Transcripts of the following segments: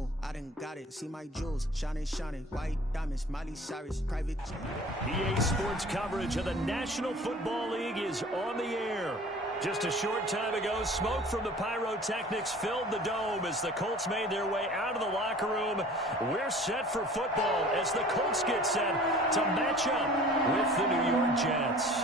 moon, I done got it. See my jewels, shining, shining. White diamonds, Miley Cyrus, private. EA Sports coverage of the National Football League is on the air. Just a short time ago, smoke from the pyrotechnics filled the dome as the Colts made their way out of the locker room. We're set for football as the Colts get set to match up with the New York Jets.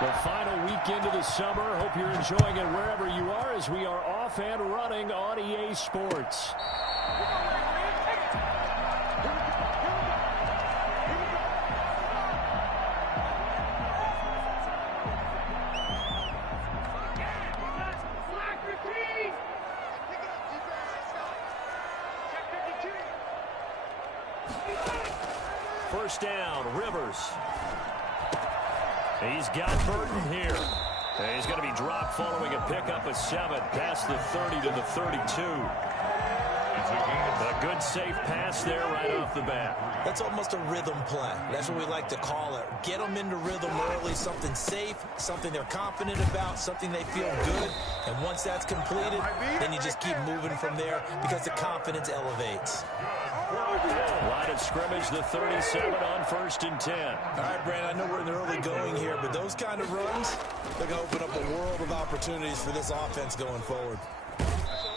The final weekend of the summer. Hope you're enjoying it wherever you are as we are off and running on EA Sports. First down, Rivers. He's got Burton here. He's going to be dropped following a pickup of 7 past the 30 to the 32. A good safe pass there right off the bat. That's almost a rhythm play. That's what we like to call it. Get them into rhythm early, something safe, something they're confident about, something they feel good. And once that's completed, then you just keep moving from there because the confidence elevates. Line of scrimmage, the 37 on 1st and 10. All right, Brandon, I know we're in the early going here, but those kind of runs, they're going to open up a world of opportunities for this offense going forward.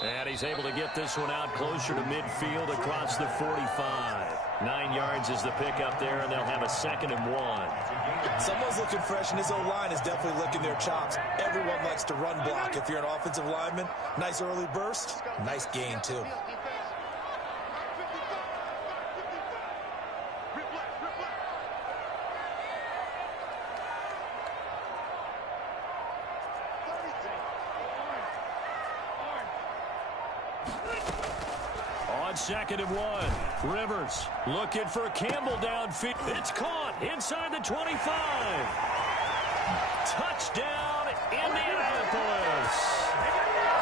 And he's able to get this one out closer to midfield across the 45. 9 yards is the pickup there, and they'll have a 2nd and 1. Someone's looking fresh, and this O-line is definitely licking their chops. Everyone likes to run block. If you're an offensive lineman, nice early burst, nice gain, too. On 2nd and 1, Rivers looking for Campbell downfield. It's caught inside the 25. Touchdown, Indianapolis.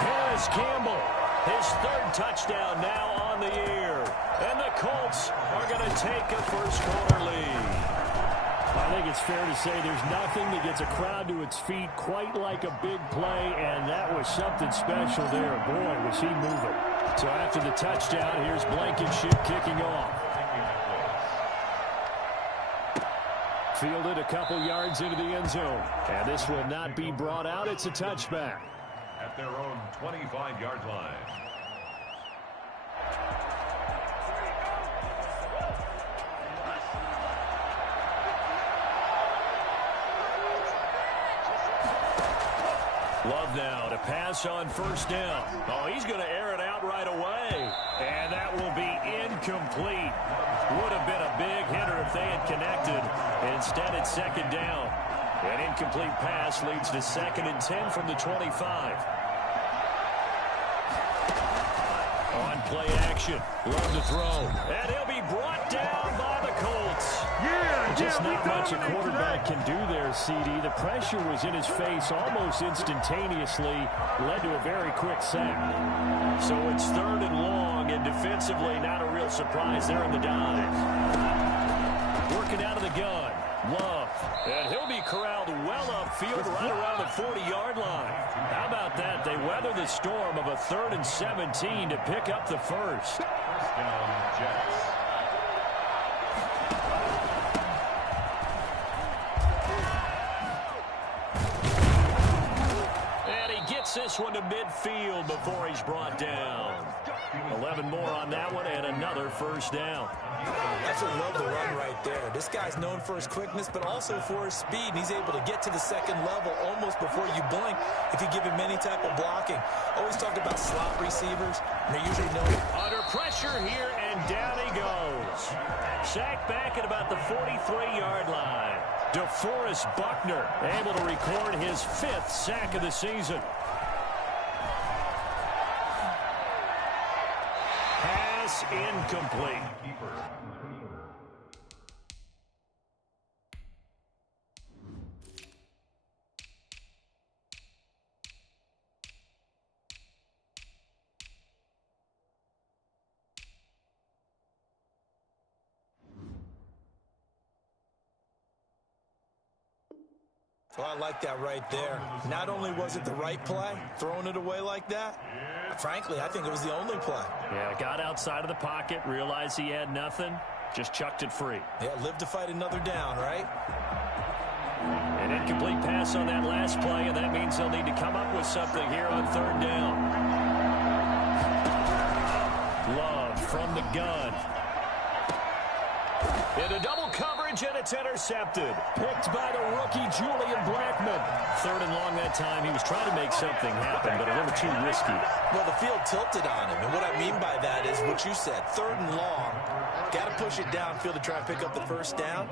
Here's Campbell, his 3rd touchdown now on the year. And the Colts are going to take a first-quarter lead. I think it's fair to say there's nothing that gets a crowd to its feet quite like a big play, and that was something special there. Boy, was he moving. So after the touchdown, here's Blankenship kicking off. Fielded a couple yards into the end zone. And this will not be brought out. It's a touchback. At their own 25-yard line. Love now to pass on 1st down. Oh, he's going to air it out right away. And that will be incomplete. Would have been a big hitter if they had connected. Instead, it's 2nd down. An incomplete pass leads to 2nd and 10 from the 25. On play action. Love to throw. And he'll be brought down by the Colts. Just not much a quarterback can do there, CD. The pressure was in his face almost instantaneously. Led to a very quick sack. So it's 3rd and long, and defensively not a real surprise there in the dive. Working out of the gun. Love. And he'll be corralled well upfield right around the 40-yard line. How about that? They weather the storm of a 3rd and 17 to pick up the first. First down, Jets. This one to midfield before he's brought down. 11 more on that one and another first down. Absolutely love the run right there. This guy's known for his quickness, but also for his speed. And he's able to get to the 2nd level almost before you blink if you give him any type of blocking. Always talk about slot receivers, and they're usually known. Under pressure here, and down he goes. Sacked back at about the 43-yard line. DeForest Buckner able to record his 5th sack of the season. Pass incomplete. Well, I like that right there. Not only was it the right play, throwing it away like that, frankly, I think it was the only play. Yeah, got outside of the pocket, realized he had nothing, just chucked it free. Yeah, live to fight another down, right? An incomplete pass on that last play, and that means they'll need to come up with something here on third down. Love from the gun. Into double coverage, and it's intercepted. Picked by the rookie, Julian Blackmon. Third and long that time. He was trying to make something happen, but a little too risky. Well, the field tilted on him, and what I mean by that is what you said. Third and long, got to push it downfield to try and pick up the first down.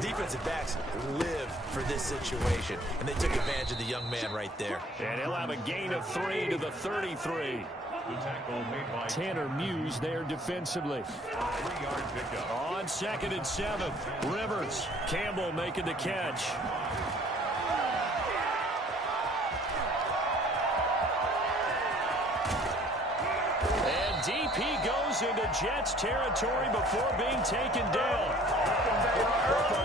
Defensive backs live for this situation, and they took advantage of the young man right there. And he'll have a gain of 3 to the 33. Tanner Muse there defensively. 3-yard pickup. On 2nd and 7, Rivers. Campbell making the catch. And deep he goes into Jets territory before being taken down.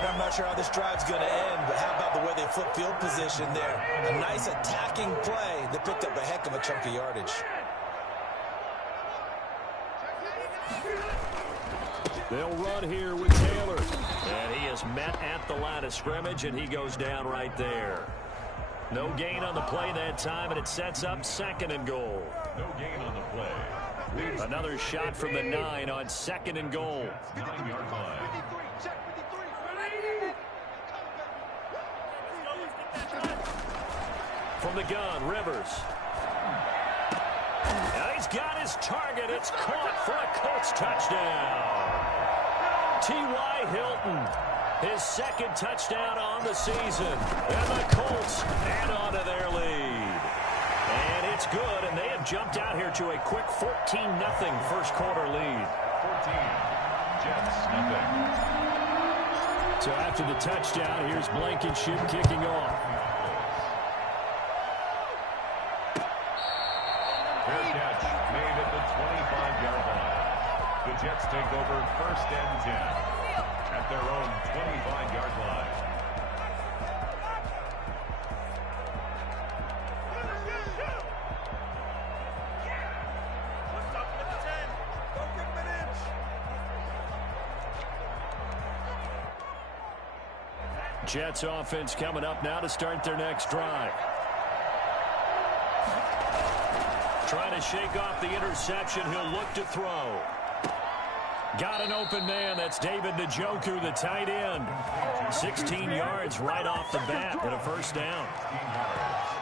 I'm not sure how this drive's going to end, but how about the way they flip field position there? A nice attacking play that picked up a heck of a chunk of yardage. They'll run here with Taylor. And he is met at the line of scrimmage, and he goes down right there. No gain on the play that time, and it sets up 2nd and goal. No gain on the play. Another shot from the 9 on 2nd and goal. 9-yard line. From the gun, Rivers. And he's got his target. It's caught for a Colts touchdown. T.Y. Hilton, his 2nd touchdown on the season. And the Colts add on to their lead. And it's good, and they have jumped out here to a quick 14-0 first quarter lead. 14. Jets, nothing. So after the touchdown, here's Blankenship kicking off. Fair catch made at the 25-yard line. The Jets take over 1st and 10 at their own 25-yard line. Jets offense coming up now to start their next drive. Trying to shake off the interception. He'll look to throw. Got an open man. That's David Njoku, the tight end. 16 yards right off the bat and a first down.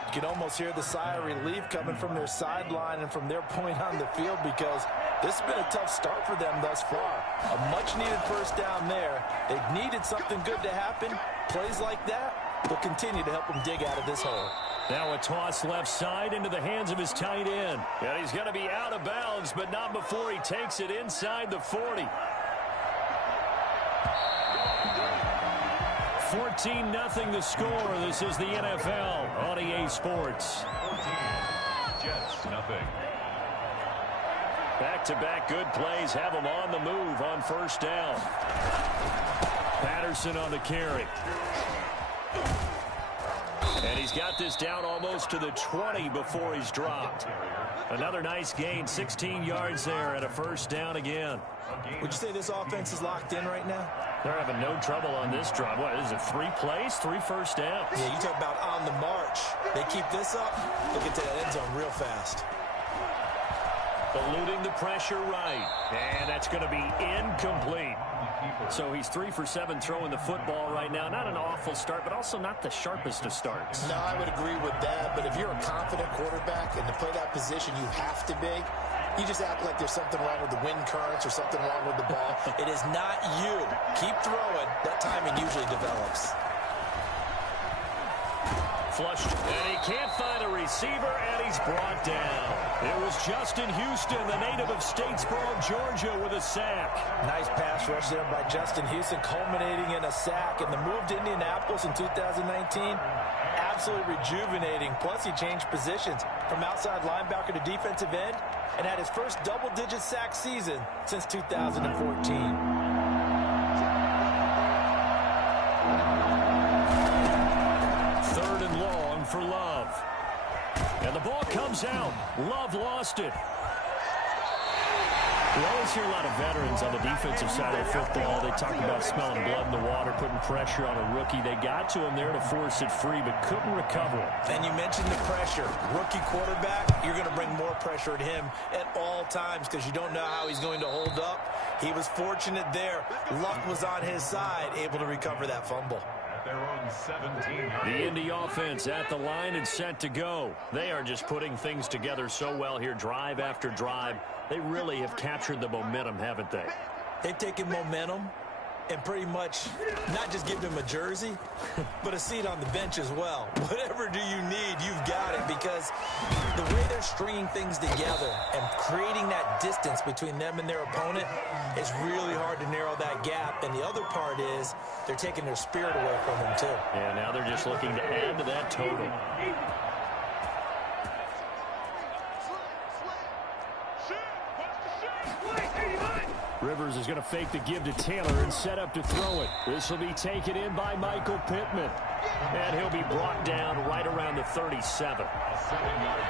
You can almost hear the sigh of relief coming from their sideline and from their point on the field, because this has been a tough start for them thus far. A much-needed first down there. They've needed something good to happen. Plays like that will continue to help them dig out of this hole. Now a toss left side into the hands of his tight end. And he's going to be out of bounds, but not before he takes it inside the 40. 14-0 the score. This is the NFL on EA Sports. 14. Jets, nothing. Back-to-back good plays have them on the move on first down. Patterson on the carry. And he's got this down almost to the 20 before he's dropped. Another nice gain, 16 yards there and a first down again. Would you say this offense is locked in right now? They're having no trouble on this drive. What, is it 3 plays, 3 first downs? Yeah, you talk about on the march. They keep this up, they'll get to that end zone real fast. Eluding the pressure right. And that's going to be incomplete. So he's 3 for 7 throwing the football right now. Not an awful start, but also not the sharpest of starts. No, I would agree with that. But if you're a confident quarterback and to play that position, you have to be. You just act like there's something wrong with the wind currents or something wrong with the ball. It is not you. Keep throwing. That timing usually develops. Flushed, and he can't find a receiver, and he's brought down. It was Justin Houston, the native of Statesboro, Georgia, with a sack. Nice pass rush there by Justin Houston, culminating in a sack. And the move to Indianapolis in 2019, absolutely rejuvenating. Plus, he changed positions from outside linebacker to defensive end and had his first double-digit sack season since 2014. comes out. Love lost it. We always hear a lot of veterans on the defensive side of the football. They talk about smelling blood in the water, putting pressure on a rookie. They got to him there to force it free, but couldn't recover it. And you mentioned the pressure. Rookie quarterback, you're going to bring more pressure at him at all times because you don't know how he's going to hold up. He was fortunate there. Luck was on his side, able to recover that fumble. Their own 17. The Indy offense at the line and set to go. They are just putting things together so well here, drive after drive. They really have captured the momentum, haven't they? They've taken momentum and pretty much not just given him a jersey, but a seat on the bench as well. Whatever do you need, you've got it, because the way they're stringing things together and creating that distance between them and their opponent is really hard to narrow that gap. And the other part is they're taking their spirit away from them, too. Yeah, now they're just looking to add to that total. Rivers is going to fake the give to Taylor and set up to throw it. This will be taken in by Michael Pittman. And he'll be brought down right around the 37.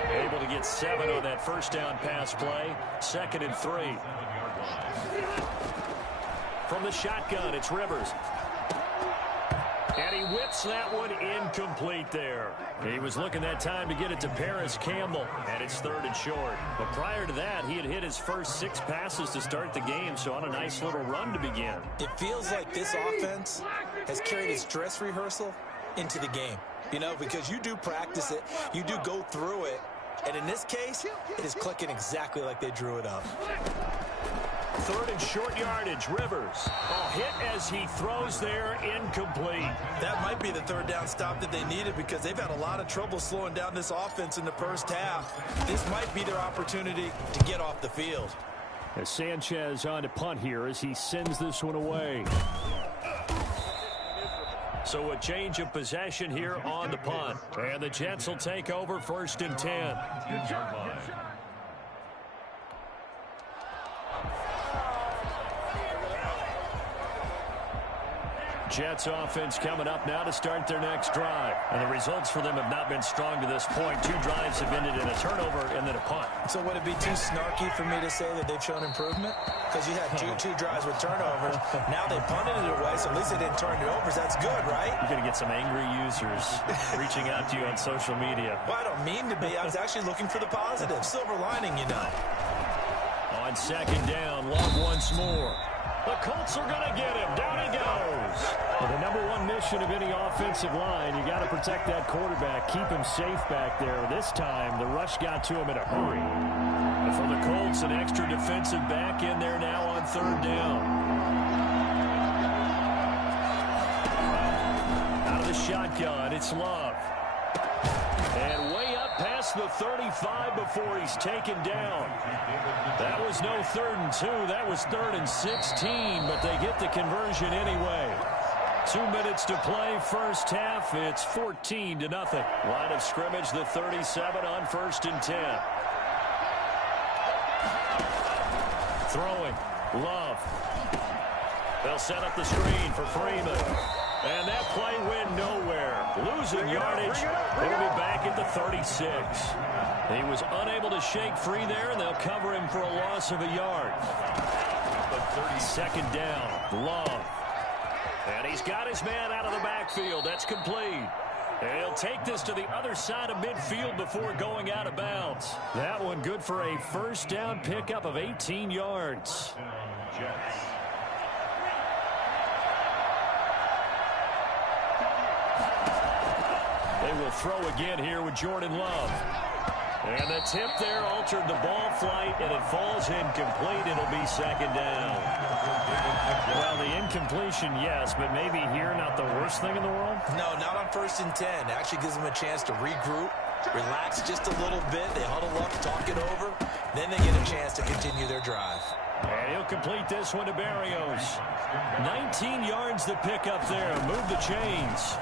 Able to get 7 on that first down pass play. 2nd and 3. From the shotgun, it's Rivers. And he whips that one incomplete there. He was looking that time to get it to Paris Campbell, and it's 3rd and short. But prior to that, he had hit his first 6 passes to start the game, so on a nice little run to begin. It feels like this offense has carried its dress rehearsal into the game, you know, because you do practice it, you do go through it, and in this case, it is clicking exactly like they drew it up. 3rd and short yardage, Rivers. A hit as he throws there, incomplete. That might be the 3rd down stop that they needed because they've had a lot of trouble slowing down this offense in the first half. This might be their opportunity to get off the field. As Sanchez on to punt here as he sends this one away. So a change of possession here on the punt. And the Jets will take over 1st and 10. Jets offense coming up now to start their next drive. And the results for them have not been strong to this point. 2 drives have ended in a turnover and then a punt. So would it be too snarky for me to say that they've shown improvement? Because you had two drives with turnovers. Now they punted it away, so at least they didn't turn it over. That's good, right? You're going to get some angry users reaching out to you on social media. Well, I don't mean to be. I was actually looking for the positive. Silver lining, you know. On 2nd down, Love once more. The Colts are going to get him. Down he goes. Well, the #1 mission of any offensive line, you got to protect that quarterback, keep him safe back there. This time, the rush got to him in a hurry. And for the Colts, an extra defensive back in there now on 3rd down. Out of the shotgun, it's Love. And way up past the 35 before he's taken down. That was no 3rd and 2. That was 3rd and 16, but they get the conversion anyway. 2 minutes to play, first half. It's 14-0. Line of scrimmage, the 37 on 1st and 10. Throwing, Love. They'll set up the screen for Freeman. And that play went nowhere. Losing yardage. It'll be back at the 36. He was unable to shake free there, and they'll cover him for a loss of a yard. 2nd down, Love. And he's got his man out of the backfield. That's complete. And he'll take this to the other side of midfield before going out of bounds. That one good for a 1st down pickup of 18 yards. They will throw again here with Jordan Love. And the tip there altered the ball flight, and it falls incomplete. It'll be 2nd down. Well, the incompletion, yes, but maybe here not the worst thing in the world? No, not on 1st and 10. Actually gives them a chance to regroup, relax just a little bit. They huddle up, talk it over. Then they get a chance to continue their drive. And he'll complete this one to Berrios. 19 yards to pick up there. Move the chains.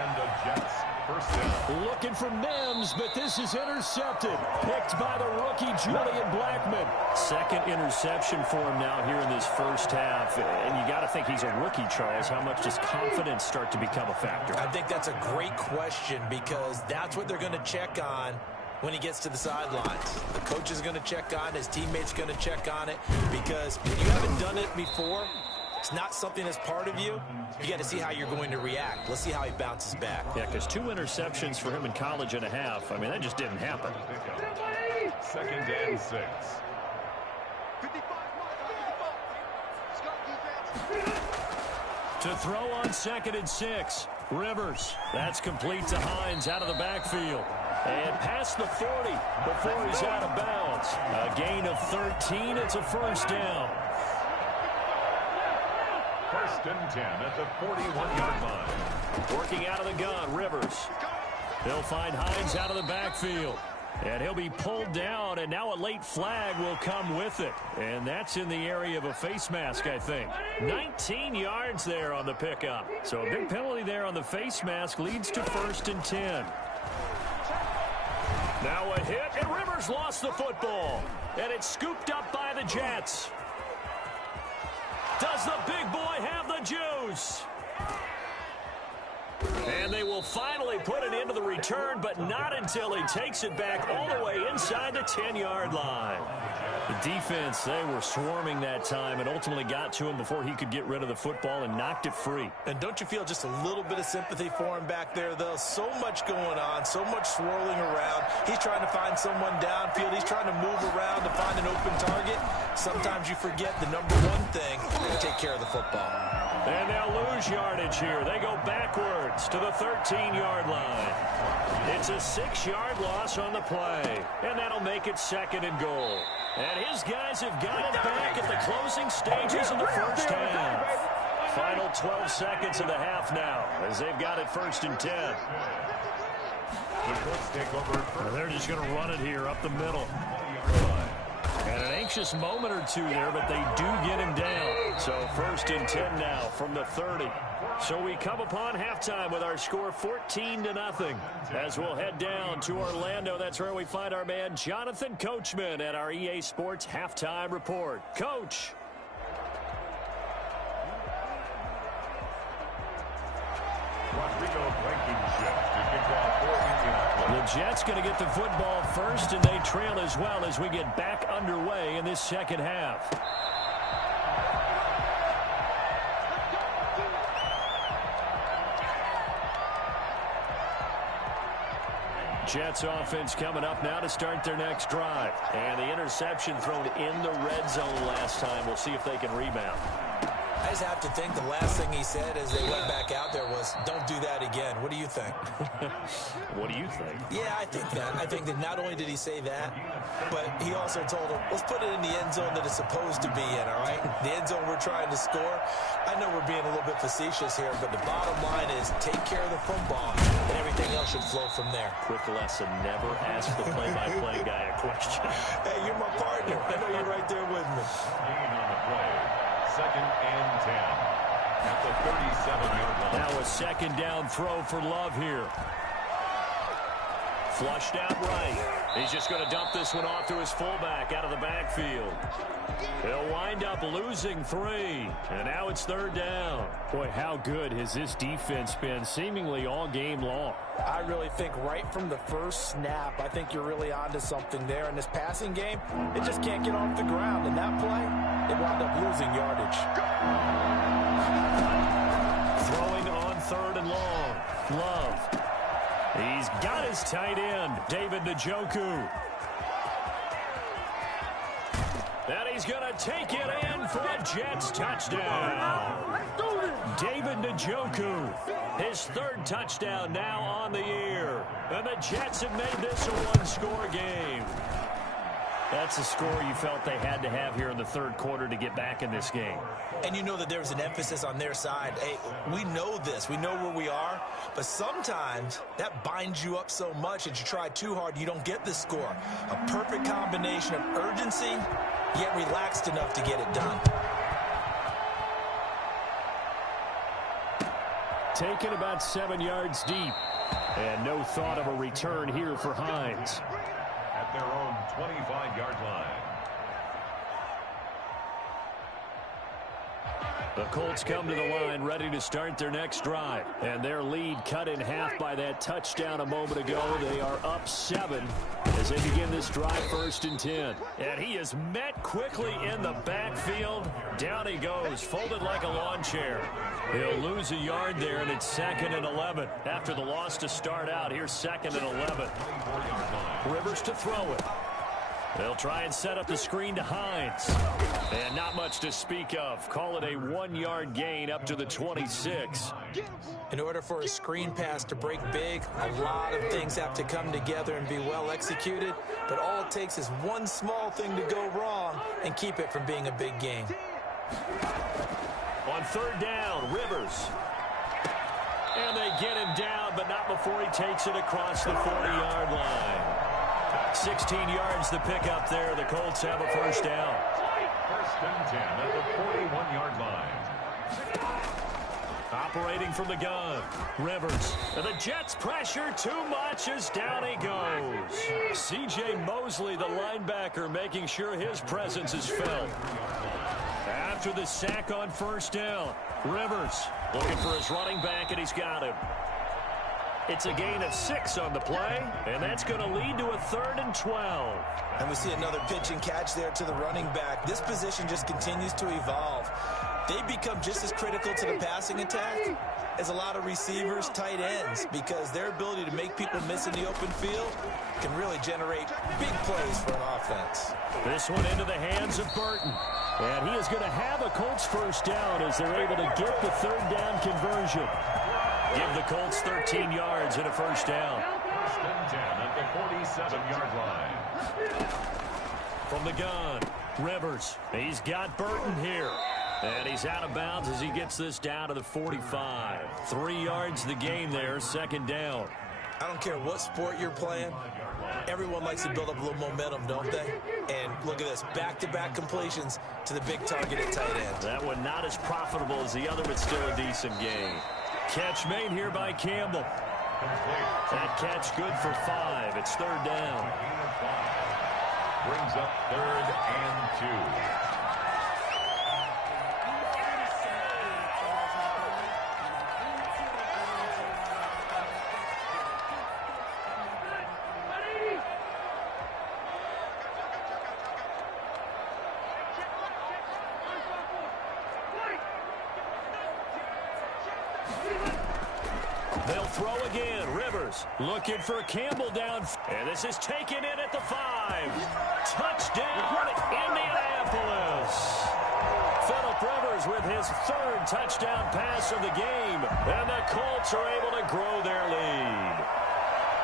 And the Jets, 1st down. Looking for Mims, but this is intercepted. Picked by the rookie, Julian Blackmon. 2nd interception for him now here in this first half. And you got to think he's a rookie, Charles. How much does confidence start to become a factor? I think that's a great question because that's what they're going to check on when he gets to the sidelines. The coach is going to check on it. His teammates going to check on it, because when you haven't done it before, it's not something that's part of you. You got to see how you're going to react. Let's see how he bounces back. Yeah, because 2 interceptions for him in college and a half. I mean, that just didn't happen. 2nd and 6. To throw on 2nd and 6. Rivers. That's complete to Hines out of the backfield. And past the 40 before he's out of bounds. A gain of 13. It's a first down. 1st and 10 at the 41-yard line. Working out of the gun, Rivers. He'll find Hines out of the backfield. And he'll be pulled down, and now a late flag will come with it. And that's in the area of a face mask, I think. 19 yards there on the pickup. So a big penalty there on the face mask leads to 1st and 10. Now a hit, and Rivers lost the football. And it's scooped up by the Jets. Does the big boy have the juice? And they will finally put it into the return, but not until he takes it back all the way inside the 10-yard line. The defense, they were swarming that time and ultimately got to him before he could get rid of the football and knocked it free. And don't you feel just a little bit of sympathy for him back there, though? So much going on, so much swirling around. He's trying to find someone downfield. He's trying to move around to find an open target. Sometimes you forget the number one thing, take care of the football. And they'll lose yardage here. They go backwards to the 13-yard line. It's a 6-yard loss on the play. And that'll make it 2nd and goal. And his guys have got it back at the closing stages of the first half. Final 12 seconds of the half now as they've got it 1st and 10. The Colts take over. And they're just going to run it here up the middle. And an anxious moment or two there, but they do get him down. So 1st and 10 now from the 30. So we come upon halftime with our score 14-0. As we'll head down to Orlando, that's where we find our man Jonathan Coachman at our EA Sports Halftime Report. Coach. The Jets going to get the football first, and they trail as well as we get back underway in this second half. Jets offense coming up now to start their next drive. And the interception thrown in the red zone last time. We'll see if they can rebound. I just have to think the last thing he said as they went back out there was, don't do that again. What do you think? What do you think? Yeah, I think that. I think that not only did he say that, but he also told him, let's put it in the end zone that it's supposed to be in, all right? The end zone we're trying to score. I know we're being a little bit facetious here, but the bottom line is take care of the football, and everything else should flow from there. Quick lesson, never ask the play-by-play guy a question. Hey, you're my partner. I know you're right there with me. Gain on the play. 2nd and 10 at the 37-yard line. Now a 2nd down throw for Love here. Flushed out right. He's just going to dump this one off to his fullback out of the backfield. He'll wind up losing 3. And now it's 3rd down. Boy, how good has this defense been seemingly all game long? I really think right from the first snap, I think you're really onto something there. In this passing game, it just can't get off the ground. And that play, it wound up losing yardage. Throwing on 3rd and long. Love. He's got his tight end, David Njoku. And he's going to take it in for a Jets touchdown. David Njoku, his 3rd touchdown now on the year. And the Jets have made this a one-score game. That's a score you felt they had to have here in the 3rd quarter to get back in this game. And you know that there's an emphasis on their side. Hey, we know this. We know where we are. But sometimes that binds you up so much that you try too hard, you don't get the score. A perfect combination of urgency, yet relaxed enough to get it done. Taken about 7 yards deep. And no thought of a return here for Hines. At their own 25-yard line. The Colts come to the line ready to start their next drive. And their lead cut in half by that touchdown a moment ago. They are up 7 as they begin this drive 1st and 10. And he is met quickly in the backfield. Down he goes, folded like a lawn chair. He'll lose a yard there, and it's 2nd and 11. After the loss to start out, here's 2nd and 11. Rivers to throw it. They'll try and set up the screen to Hines. And not much to speak of. Call it a 1-yard gain up to the 26. In order for a screen pass to break big, a lot of things have to come together and be well executed. But all it takes is one small thing to go wrong and keep it from being a big gain. On 3rd down, Rivers. And they get him down, but not before he takes it across the 40-yard line. 16 yards the pickup there. The Colts have a 1st down. 1st and 10 at the 41-yard line. Operating from the gun, Rivers. And the Jets pressure too much as down he goes. C.J. Mosley, the linebacker, making sure his presence is felt. After the sack on 1st down, Rivers looking for his running back, and he's got him. It's a gain of 6 on the play, and that's going to lead to a 3rd and 12. And we see another pitch and catch there to the running back. This position just continues to evolve. They become just as critical to the passing attack as a lot of receivers, tight ends, because their ability to make people miss in the open field can really generate big plays for an offense. This one into the hands of Burton. And he is going to have a Colts 1st down as they're able to get the 3rd down conversion. Give the Colts 13 yards and a 1st down. 1st and 10 at the 47-yard line. From the gun, Rivers. He's got Burton here. And he's out of bounds as he gets this down to the 45. 3 yards the gain there, 2nd down. I don't care what sport you're playing. Everyone likes to build up a little momentum, don't they? And look at this, back-to-back completions to the big target at tight end. That one not as profitable as the other, but still a decent gain. Catch made here by Campbell. That catch good for 5. It's 3rd down. Brings up 3rd and 2. They'll throw again. Rivers looking for Campbell down. And this is taken in at the 5. Touchdown, Indianapolis. Phillip Rivers with his 3rd touchdown pass of the game. And the Colts are able to grow their lead.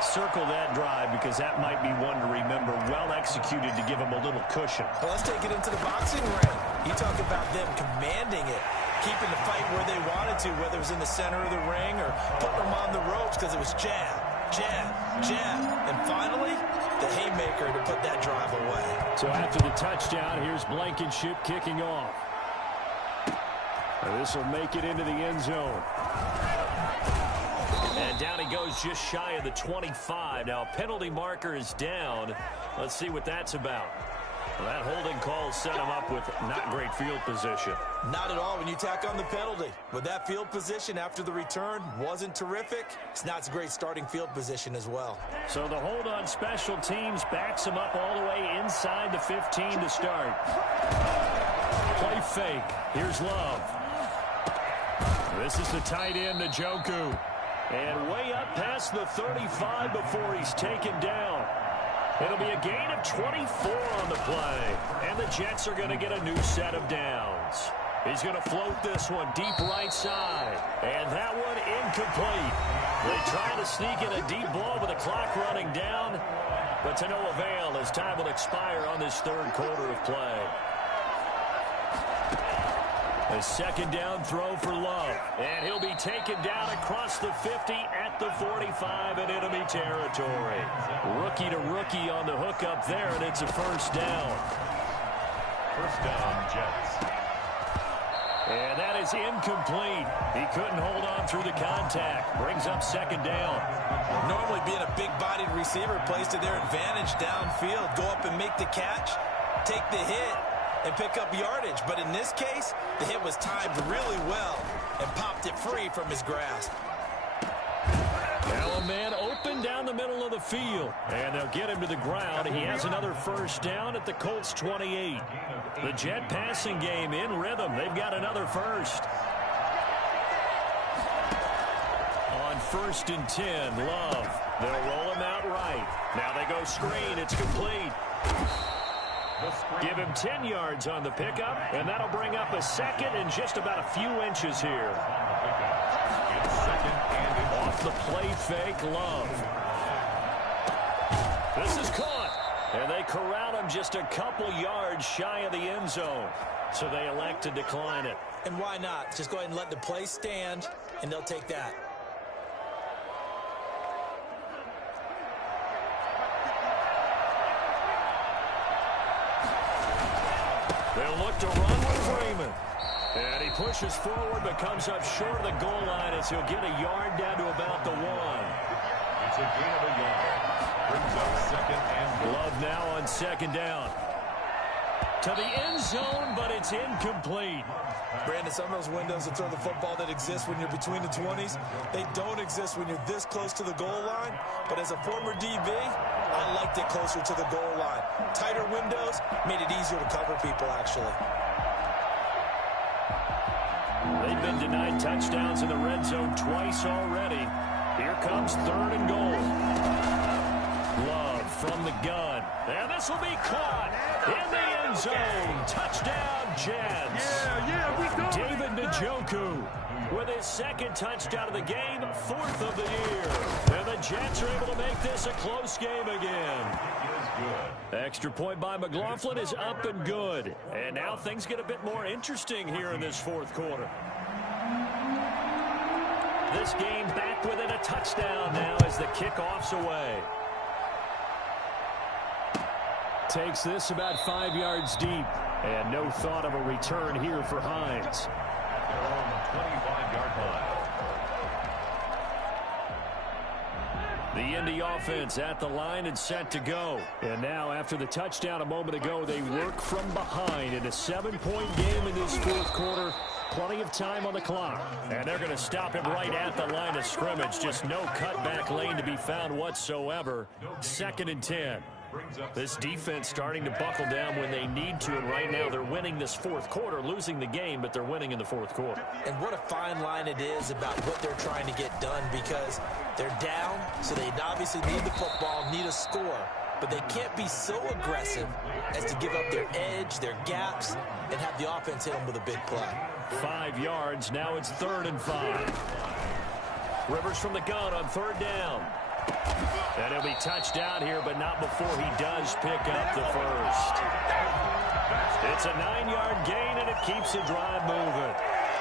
Circle that drive because that might be one to remember. Well executed to give them a little cushion. Well, let's take it into the boxing ring. You talk about them commanding it, keeping the fight where they wanted to, whether it was in the center of the ring or putting them on the ropes because it was jab, jab, jab. And finally, the haymaker to put that drive away. So after the touchdown, here's Blankenship kicking off. And this will make it into the end zone. And down he goes just shy of the 25. Now a penalty marker is down. Let's see what that's about. Well, that holding call set him up with not great field position. Not at all when you tack on the penalty. With that field position after the return wasn't terrific, it's not a great starting field position as well. So the hold on special teams backs him up all the way inside the 15 to start. Play fake. Here's Love. This is the tight end, Njoku. And way up past the 35 before he's taken down. It'll be a gain of 24 on the play. And the Jets are going to get a new set of downs. He's going to float this one deep right side. And that one incomplete. They try to sneak in a deep ball with the clock running down. But to no avail as time will expire on this 3rd quarter of play. A 2nd down throw for Love. And he'll be taken down across the 50 at the 45 in enemy territory. Rookie to rookie on the hook up there, and it's a 1st down. 1st down, Jets. And that is incomplete. He couldn't hold on through the contact. Brings up 2nd down. Normally being a big-bodied receiver plays to their advantage downfield. Go up and make the catch, take the hit, and pick up yardage. But in this case, the hit was timed really well and popped it free from his grasp. Now a man open down the middle of the field, and they'll get him to the ground. He has another first down at the Colts 28. The Jet passing game in rhythm. They've got another first. On 1st and 10, Love. They'll roll him out right. Now they go screen. It's complete. Give him 10 yards on the pickup, and that'll bring up a second and just about a few inches here. Off the play fake, Love. This is caught, and they corral him just a couple yards shy of the end zone. So they elect to decline it. And why not? Just go ahead and let the play stand, and they'll take that. They'll look to run with Freeman. And he pushes forward but comes up short of the goal line as he'll get a yard down to about the 1. It's a gain of a yard. Brings up 2nd and 1. Love now on 2nd down. To the end zone, but it's incomplete. Brandon, some of those windows to throw the football that exist when you're between the 20s, they don't exist when you're this close to the goal line. But as a former DB, I liked it closer to the goal line. Tighter windows made it easier to cover people, actually. They've been denied touchdowns in the red zone twice already. Here comes 3rd and goal. Love from the gun. And this will be caught in the end zone. Touchdown, Jets. David Njoku with his 2nd touchdown of the game, 4th of the year. And the Jets are able to make this a close game again. Extra point by McLaughlin is up and good. And now things get a bit more interesting here in this 4th quarter. This game back within a touchdown now as the kickoff's away. Takes this about 5 yards deep. And no thought of a return here for Hines. They're on the 25-yard line. The Indy offense at the line and set to go. And now, after the touchdown a moment ago, they work from behind in a 7-point game in this 4th quarter. Plenty of time on the clock. And they're going to stop him right at the line of scrimmage. Just no cutback lane to be found whatsoever. 2nd and 10. This defense starting to buckle down when they need to, and right now they're winning this 4th quarter, losing the game, but they're winning in the 4th quarter. And what a fine line it is about what they're trying to get done, because they're down, so they obviously need the football, need a score, but they can't be so aggressive as to give up their edge, their gaps, and have the offense hit them with a big play. 5 yards, now it's 3rd and 5. Rivers from the gun on 3rd down. And he'll be touched out here, but not before he does pick up the first. It's a 9-yard gain, and it keeps the drive moving.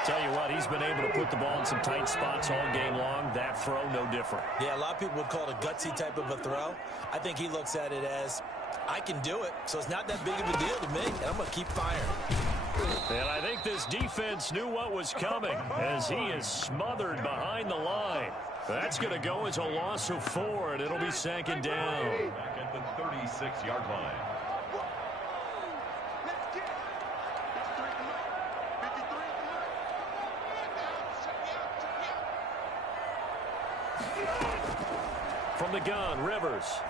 Tell you what, he's been able to put the ball in some tight spots all game long. That throw, no different. Yeah, a lot of people would call it a gutsy type of a throw. I think he looks at it as, I can do it, so it's not that big of a deal to me, and I'm going to keep firing. And I think this defense knew what was coming as he is smothered behind the line. That's going to go as a loss of 4, and it'll be 2nd down. Back at the 36-yard line. From the gun, Rivers.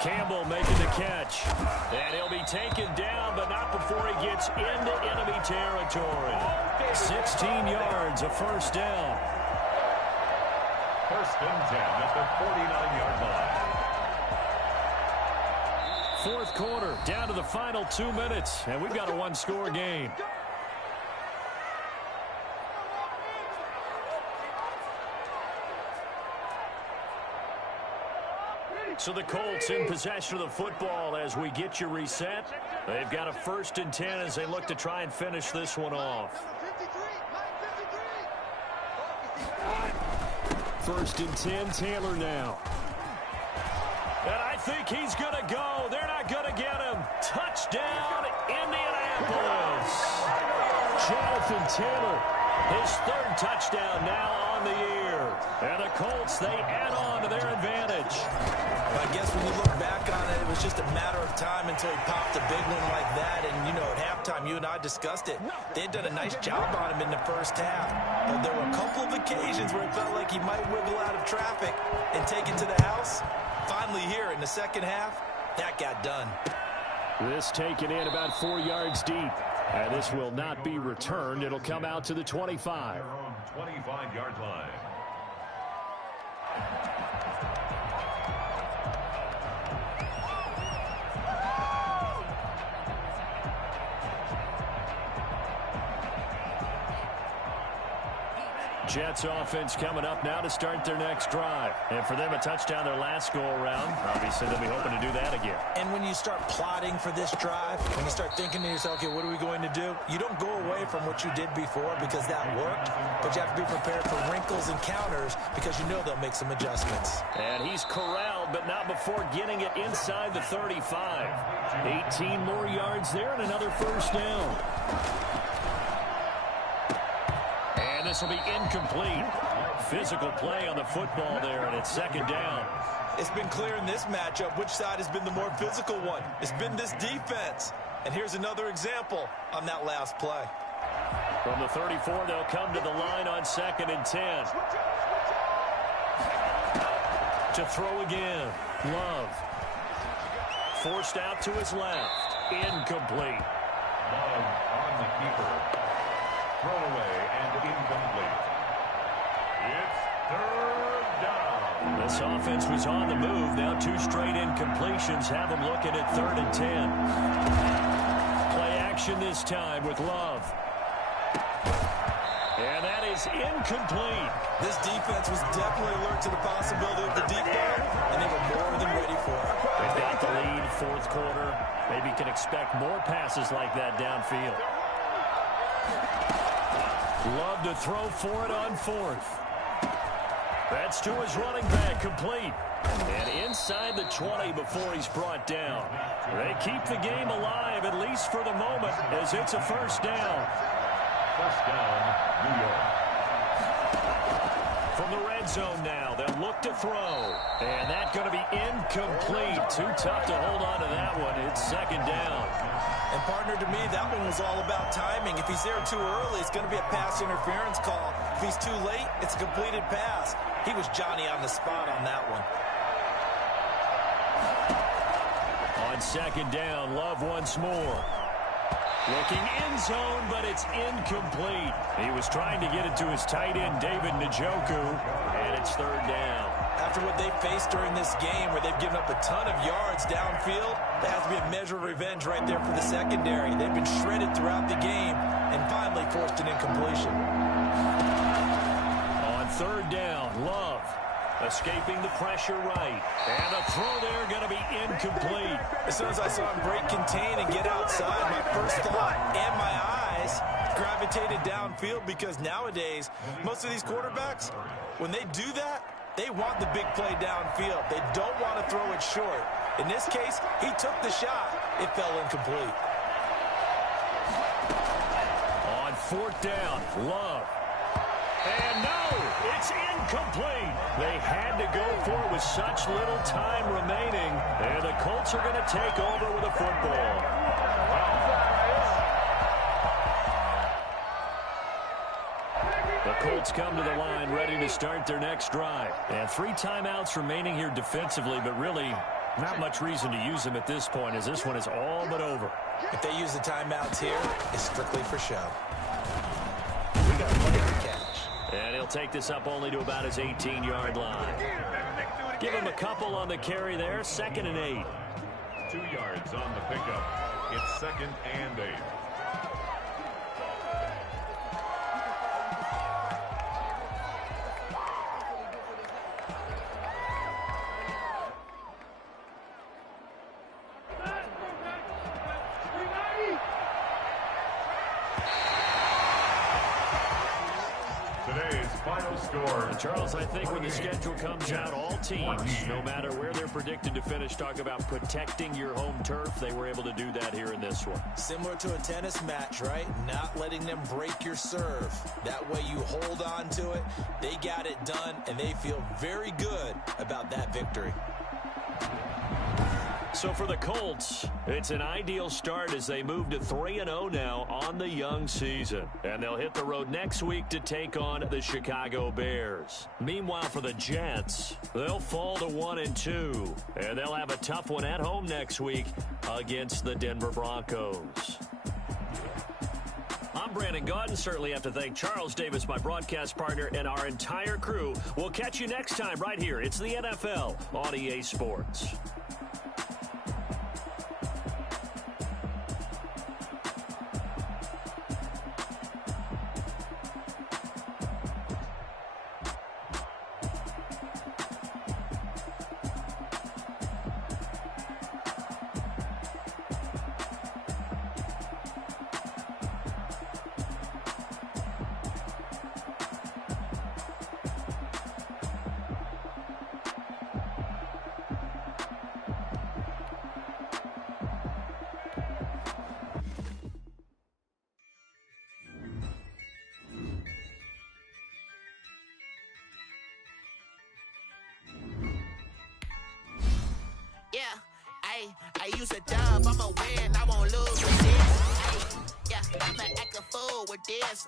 Campbell making the catch. And he'll be taken down, but not before he gets into enemy territory. 16 yards, a first down. 1st and 10 at the 49-yard line. 4th quarter, down to the final 2 minutes, and we've got a 1-score game. So the Colts in possession of the football as we get you reset. They've got a 1st and 10 as they look to try and finish this one off. 1st and 10, Taylor now. And I think he's going to go. They're not going to get him. Touchdown, Indianapolis. Jonathan Taylor His third touchdown now on the year. And the Colts, they add on to their advantage. I guess when you look back on it, it was just a matter of time until he popped a big one like that. And, you know, at halftime, you and I discussed it. They had done a nice job on him in the first half. But there were a couple of occasions where it felt like he might wiggle out of traffic and take it to the house. Finally here in the second half, that got done. This taken in about 4 yards deep. And this will not be returned. It'll come out to the 25. 25-yard line. Jets offense coming up now to start their next drive. And for them, a touchdown their last go-around. Obviously, they'll be hoping to do that again. And when you start plotting for this drive, when you start thinking to yourself, okay, what are we going to do? You don't go away from what you did before because that worked, but you have to be prepared for wrinkles and counters because you know they'll make some adjustments. And he's corralled, but not before getting it inside the 35. 18 more yards there and another first down. And this will be incomplete. Physical play on the football there, and it's second down. It's been clear in this matchup which side has been the more physical one. It's been this defense. And here's another example on that last play. From the 34, they'll come to the line on 2nd and 10. To throw again. Love. Forced out to his left. Incomplete. Love on the keeper. Thrown away and incomplete. It's third down. This offense was on the move. Now 2 straight incompletions have them looking at 3rd and 10. Play action this time with Love. And that is incomplete. This defense was definitely alert to the possibility of the deep ball, and they were more than ready for it. They've got the lead, 4th quarter. Maybe can expect more passes like that downfield. Love to throw for it on 4th. That's to his running back, complete. And inside the 20 before he's brought down. They keep the game alive, at least for the moment, as it's a first down. First down, New York. From the red zone now, they'll look to throw. And that's going to be incomplete. Too tough to hold on to that one. It's second down. And, partner, to me, that one was all about timing. If he's there too early, it's going to be a pass interference call. If he's too late, it's a completed pass. He was Johnny on the spot on that one. On second down, Love once more. Looking end zone, but it's incomplete. He was trying to get it to his tight end, David Njoku, and it's third down. After what they faced during this game where they've given up a ton of yards downfield, there has to be a measure of revenge right there for the secondary. They've been shredded throughout the game and finally forced an incompletion. On third down, Love escaping the pressure right. And the throw there going to be incomplete. As soon as I saw him break contain and get outside, my first thought and my eyes gravitated downfield because nowadays, most of these quarterbacks, when they do that, they want the big play downfield. They don't want to throw it short. In this case, he took the shot. It fell incomplete. On 4th down, Love. And no, it's incomplete. They had to go for it with such little time remaining. And the Colts are going to take over with a football. The Colts come to the line ready to start their next drive. And 3 timeouts remaining here defensively, but really not much reason to use them at this point as this one is all but over. If they use the timeouts here, it's strictly for show. We got plenty to catch. And he'll take this up only to about his 18-yard line. Give him a couple on the carry there, 2nd and 8. 2 yards on the pickup. It's 2nd and 8. today's final score. Charles, I think when the schedule comes out, all teams, no matter where they're predicted to finish, talk about protecting your home turf. They were able to do that here in this one. Similar to a tennis match, right? Not letting them break your serve. That way you hold on to it. They got it done, and they feel very good about that victory. So for the Colts, it's an ideal start as they move to 3-0 now on the young season. And they'll hit the road next week to take on the Chicago Bears. Meanwhile, for the Jets, they'll fall to 1-2. And they'll have a tough one at home next week against the Denver Broncos. I'm Brandon Gaudin. Certainly have to thank Charles Davis, my broadcast partner, and our entire crew. We'll catch you next time right here. It's the NFL on EA Sports. I use a dub, I'ma win, I won't lose with this. Yeah, I'ma act a fool with this.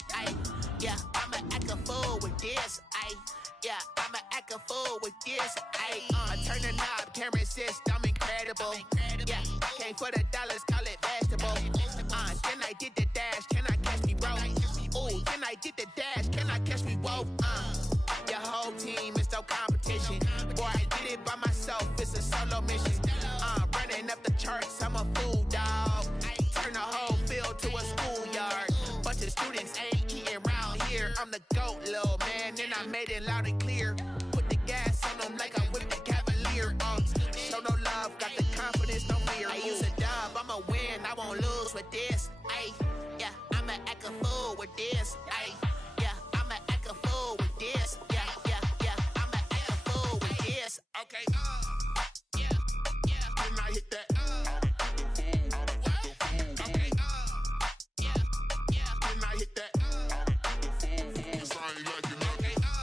Yeah, I'ma act a fool with this. Yeah, I'ma act a fool with this. I turn the knob, can't resist, I'm incredible. Yeah, came for the dollars, call it vegetable. Then I did the dash, can I catch me, bro? Ooh, then I did the dash, can I catch me, whoa? Your whole team is no competition. Boy, I did it by myself, it's a solo mission. Running up the charts, I'm a fool, dog. Turn the whole field to a schoolyard. Bunch of students ain't eating round here. I'm the GOAT, little man, and I made it loud and clear. Put the gas on them like I whipped the Cavalier. Show no love, got the confidence, no fear. I use a dub, I'ma win, I won't lose with this. Yeah, I'ma act a fool with this. Yeah, I'ma act a fool with this.